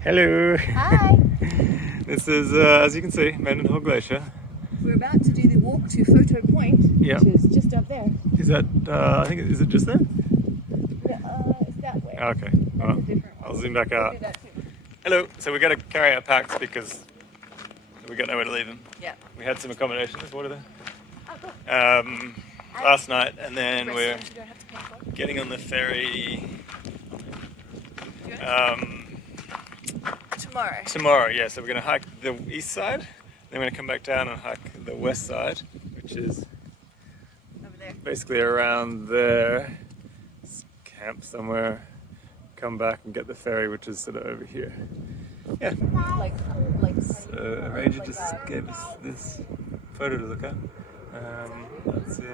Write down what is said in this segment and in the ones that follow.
Hello! Hi! This is, as you can see, Mendingenhall Glacier. We're about to do the walk to Photo Point, Yeah. which is just up there. Is that, I think, is it just there? Yeah, it's that way. Okay, That's well, a different one. I'll zoom back We'll out. do that too. Hello! So we got to carry our packs because we got nowhere to leave them. Yeah. We had some accommodation, there's water Oh, cool. there, last night, and then we're Restaurants you don't have to pay for. getting on the ferry Tomorrow. Yeah, so we're going to hike the east side, then we're going to come back down and hike the west side, which is Over there. basically around there. Just camp somewhere, come back and get the ferry, which is sort of over here. Yeah. Like. So Ranger just gave us this photo to look at. That's it.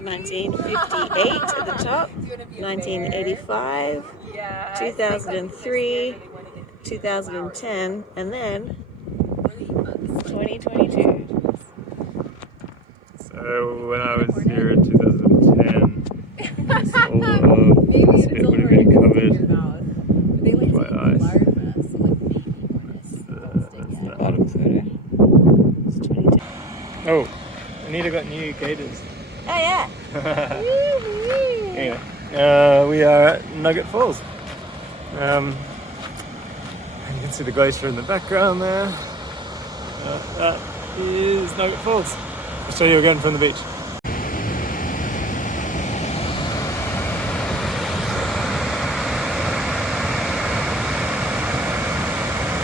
1958 at the top, 1985, 2003, 2010, and then 2022. So when I was here in 2010, this whole this bit would have been covered by ice. That's that. Bottom photo. It's 2010. Oh, Anita got new gaiters. Oh yeah. Anyway, we are at Nugget Falls. And you can see the glacier in the background there. That is Nugget Falls. I'll show you again from the beach.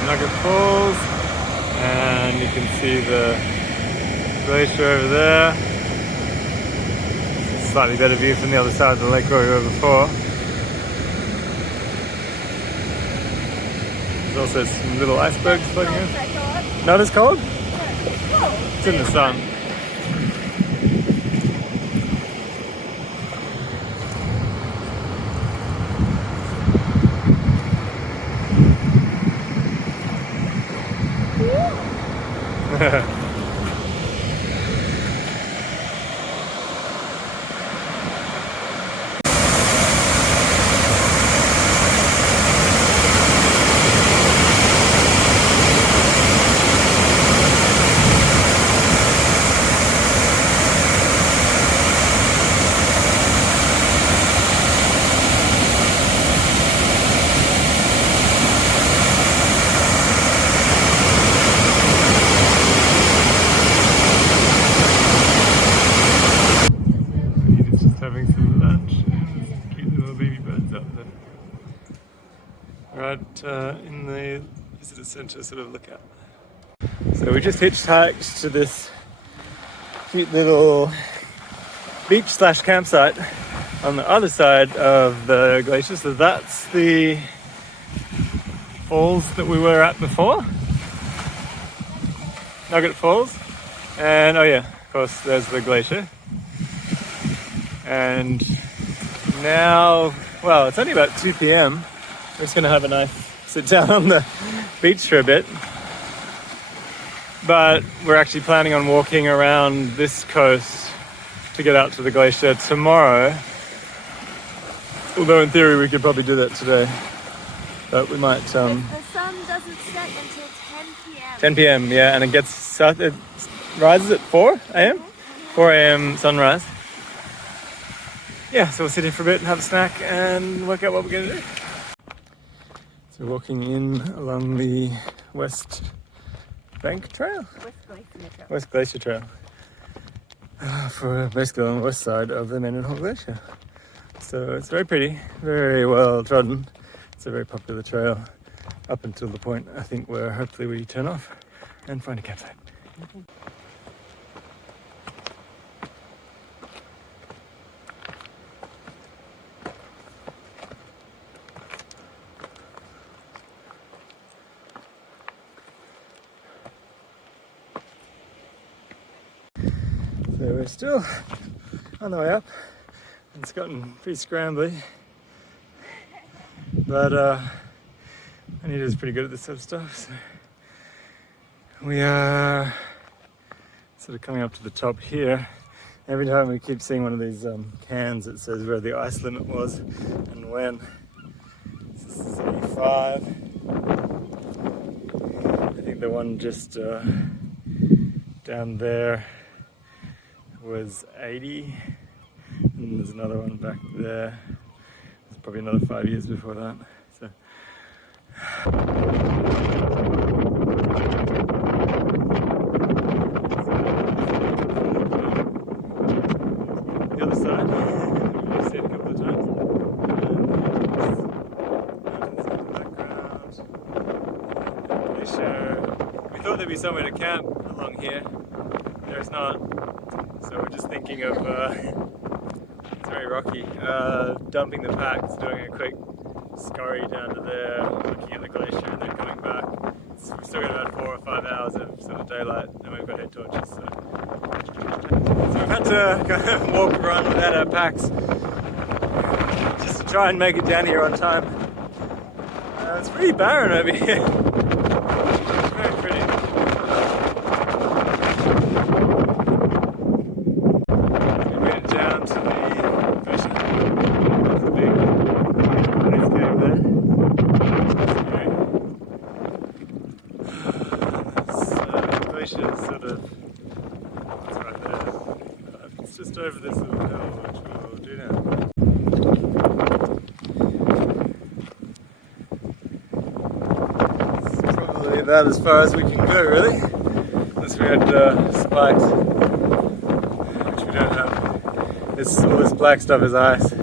Nugget Falls, and you can see the glacier over there. It's a slightly better view from the other side of the lake where we were before. There's also some little icebergs floating in. Not as cold? It's in the sun. Having some lunch and cute little baby birds out there. Right in the visitor centre sort of lookout. So we just hitchhiked to this cute little beach / campsite on the other side of the glacier. So that's the falls that we were at before. Nugget Falls. And oh yeah, of course there's the glacier. And now, well, it's only about 2 p.m. We're just going to have a nice sit down on the beach for a bit. But we're actually planning on walking around this coast to get out to the glacier tomorrow. Although in theory we could probably do that today. But we might... The sun doesn't set until 10 p.m. 10 p.m, yeah, and it rises at 4 a.m? 4 a.m. sunrise. Yeah, so we'll sit here for a bit and have a snack and work out what we're going to do. So walking in along the West Bank Trail? West Glacier Trail. For basically on the west side of the Mendingenhall Glacier. So it's very pretty, very well trodden. It's a very popular trail up until the point, I think, where hopefully we turn off and find a campsite. So we're still on the way up, and it's gotten pretty scrambly, but Anita's pretty good at this sort of stuff, so we are sort of coming up to the top here. Every time we keep seeing one of these cans that says where the ice limit was and when. This is 85. the one just down there was 80, and there's another one back there. It's probably another 5 years before that. So. The other side, we've seen a couple of times. Mountains in the background. Glacier. We thought there'd be somewhere to camp along here. There's not. So we're just thinking of, it's very rocky, dumping the packs, doing a quick scurry down to there, looking at the glacier and then coming back. So we've still got about 4 or 5 hours of sort of daylight and we've got head torches. So we've had to kind of walk around without our packs just to try and make it down here on time. It's pretty barren over here. It's very pretty. We made it down to the glacier. There's a big ice cave there. The glacier is sort of, it's right there. It's just over this little hill, which we'll do now. It's probably about as far as we can go, really. Unless we had spikes, which we don't have. All this black stuff is ice. Yeah,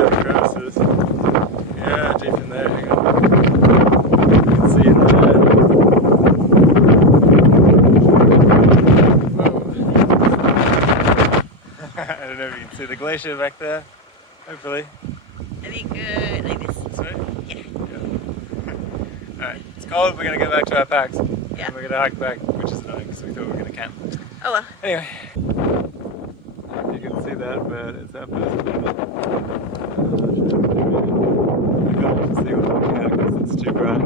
the crevasses. Yeah, deep in there, hang on. You can see in there. Whoa. I don't know if you can see the glacier back there, hopefully. I think good, like this. Sweet? Yeah. Alright, it's cold, we're gonna get back to our packs. Yeah. And we're gonna hike back, which is annoying because we thought we were gonna camp. Oh well. Anyway. You can see that, but it's up there. I can't see what's looking at because it's too bright.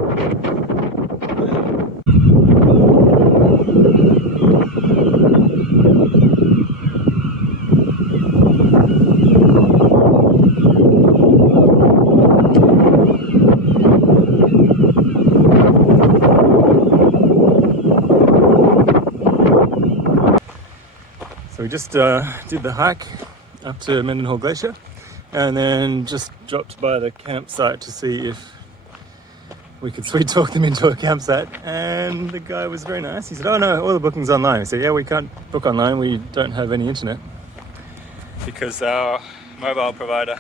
So we just did the hike up to Mendingenhall Glacier and then just dropped by the campsite to see if we could sweet talk them into a campsite, and the guy was very nice. He said, oh no, all the booking's online. I said, yeah, we can't book online, we don't have any internet because our mobile provider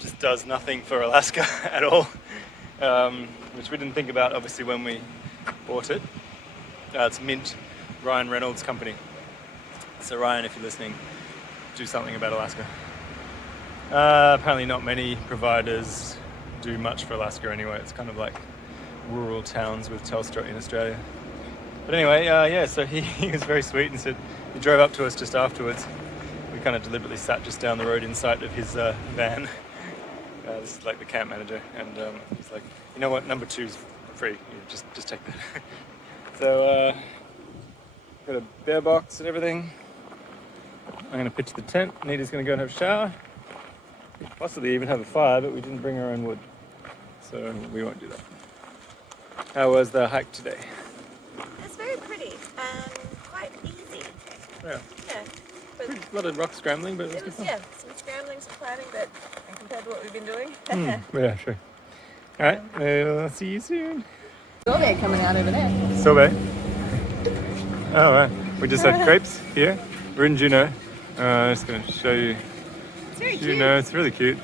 just does nothing for Alaska at all, which we didn't think about obviously when we bought it. It's Mint, Ryan Reynolds' company. So Ryan, if you're listening, do something about Alaska. Apparently not many providers do much for Alaska anyway. It's kind of like rural towns with Telstra in Australia. But anyway, yeah, so he was very sweet and said, he drove up to us just afterwards. We kind of deliberately sat just down the road in sight of his van. This is like the camp manager, and he's like, you know what, number 2's free, just take that. So, got a bear box and everything. I'm going to pitch the tent. Nita's going to go and have a shower. Possibly even have a fire, but we didn't bring our own wood, so we won't do that. How was the hike today? It's very pretty and quite easy. Yeah. Yeah. But A lot of rock scrambling, but it was it good was, fun. yeah, some scrambling, some climbing, but compared to what we've been doing. Yeah, sure. Alright, I'll see you soon. Sorbet coming out over there. Sorbet. Oh, right. We just had crepes here. We're in Juneau. I'm just going to show you It's very Juneau. It's really cute.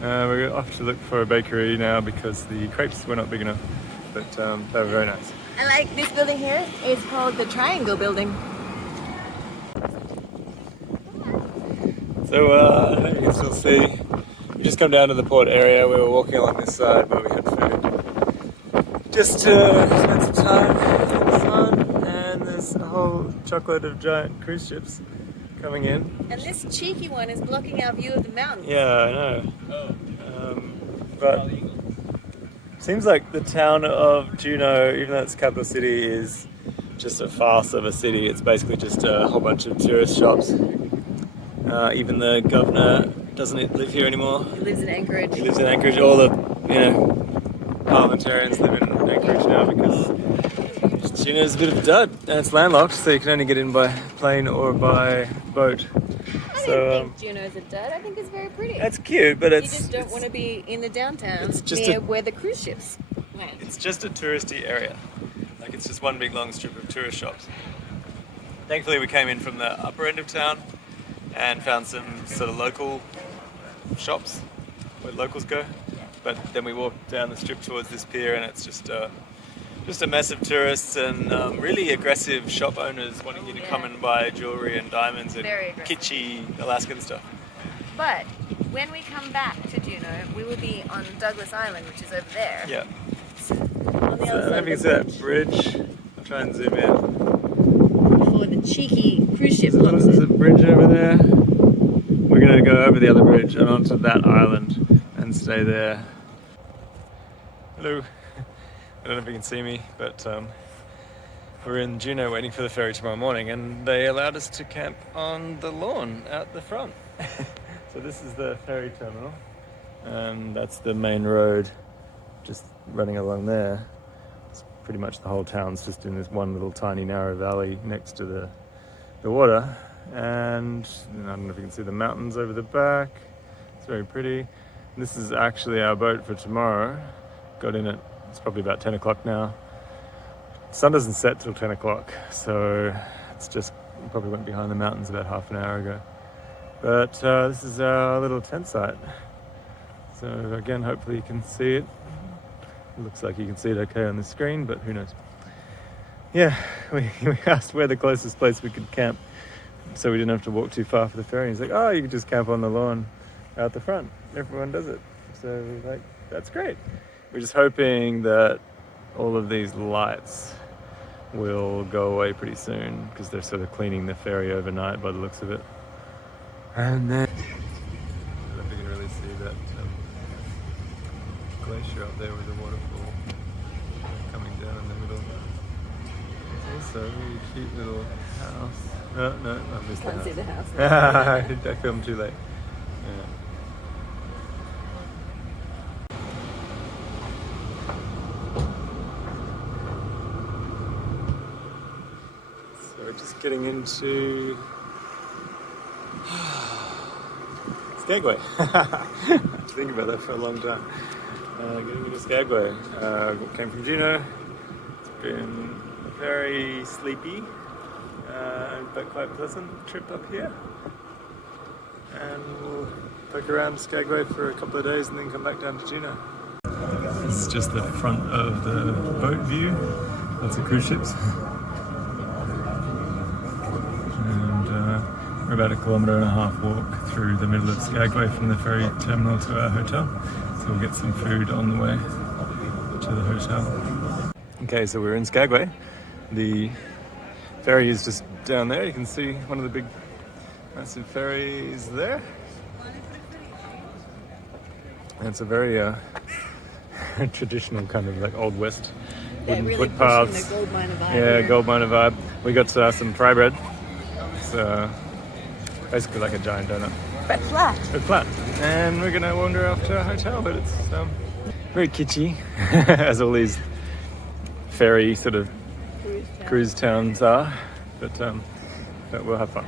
We're off to look for a bakery now because the crepes were not big enough, but they were very nice. I like this building here. It's called the Triangle Building. So, I don't know if you can still see, we just come down to the port area. We were walking along this side, but we had food. Just to spend some time in the sun, and there's a whole chocolate of giant cruise ships coming in. And this cheeky one is blocking our view of the mountains. Yeah, I know. But seems like the town of Juneau, even though it's the capital city, is just a farce of a city. It's basically just a whole bunch of tourist shops. Even the governor doesn't live here anymore. He lives in Anchorage. He lives in Anchorage. All the, parliamentarians live in Anchorage now because Juneau's a bit of a dud and it's landlocked, so you can only get in by plane or by boat. I don't think Juneau's a dud. I think it's very pretty. It's cute, but You just don't want to be in the downtown it's just near where the cruise ships land. It's just a touristy area. Like, it's just one big long strip of tourist shops. Thankfully, we came in from the upper end of town and found some sort of local shops where locals go. But then we walked down the strip towards this pier, and it's just a mess of tourists and really aggressive shop owners wanting you to come and buy jewelry and diamonds and kitschy Alaskan stuff. But when we come back to Juneau, we will be on Douglas Island, which is over there. Yeah. On the So other side maybe you of can the see that bridge. bridge. I'll try and zoom in. Before the cheeky cruise ship There's pops a in. bridge over there. We're going to go over the other bridge and onto that island and stay there. Hello. I don't know if you can see me, but we're in Juneau waiting for the ferry tomorrow morning, and they allowed us to camp on the lawn out the front. So this is the ferry terminal, and that's the main road just running along there. It's pretty much the whole town's just in this one little tiny narrow valley next to the water. And I don't know if you can see the mountains over the back. It's very pretty. And this is actually our boat for tomorrow. Got in at, it's probably about 10 o'clock now. The sun doesn't set till 10 o'clock, so it's just, probably went behind the mountains about half an hour ago. But this is our little tent site. So again, hopefully you can see it. It looks like you can see it okay on the screen, but who knows. Yeah, we asked where the closest place we could camp, so we didn't have to walk too far for the ferry. He's like, oh, you could just camp on the lawn out the front. Everyone does it. So we're like, that's great. We're just hoping that all of these lights will go away pretty soon because they're sort of cleaning the ferry overnight by the looks of it. And then, I don't know if you can really see that glacier up there with the waterfall coming down in the middle. There's also a really cute little house. No, I missed the house. Can't see the house. I filmed too late. Yeah. So we're just getting into Skagway. I had to think about that for a long time. Getting into Skagway. Came from Juneau. It's been a very sleepy but quite pleasant trip up here. And we'll poke around Skagway for a couple of days and then come back down to Juneau. This is just the front of the boat view. Lots of cruise ships. And we're about 1.5 kilometre walk through the middle of Skagway from the ferry terminal to our hotel. So we'll get some food on the way to the hotel. Okay, so we're in Skagway. The ferry is just down there. You can see one of the big massive ferries there. And it's a very traditional kind of like Old West wooden really footpaths. pushing the gold miner vibe. Yeah, here. gold miner vibe. We got some fry bread. It's basically like a giant donut. But flat. But flat. And we're gonna wander off to our hotel, but it's very kitschy, as all these ferry sort of cruise towns are. But we'll have fun.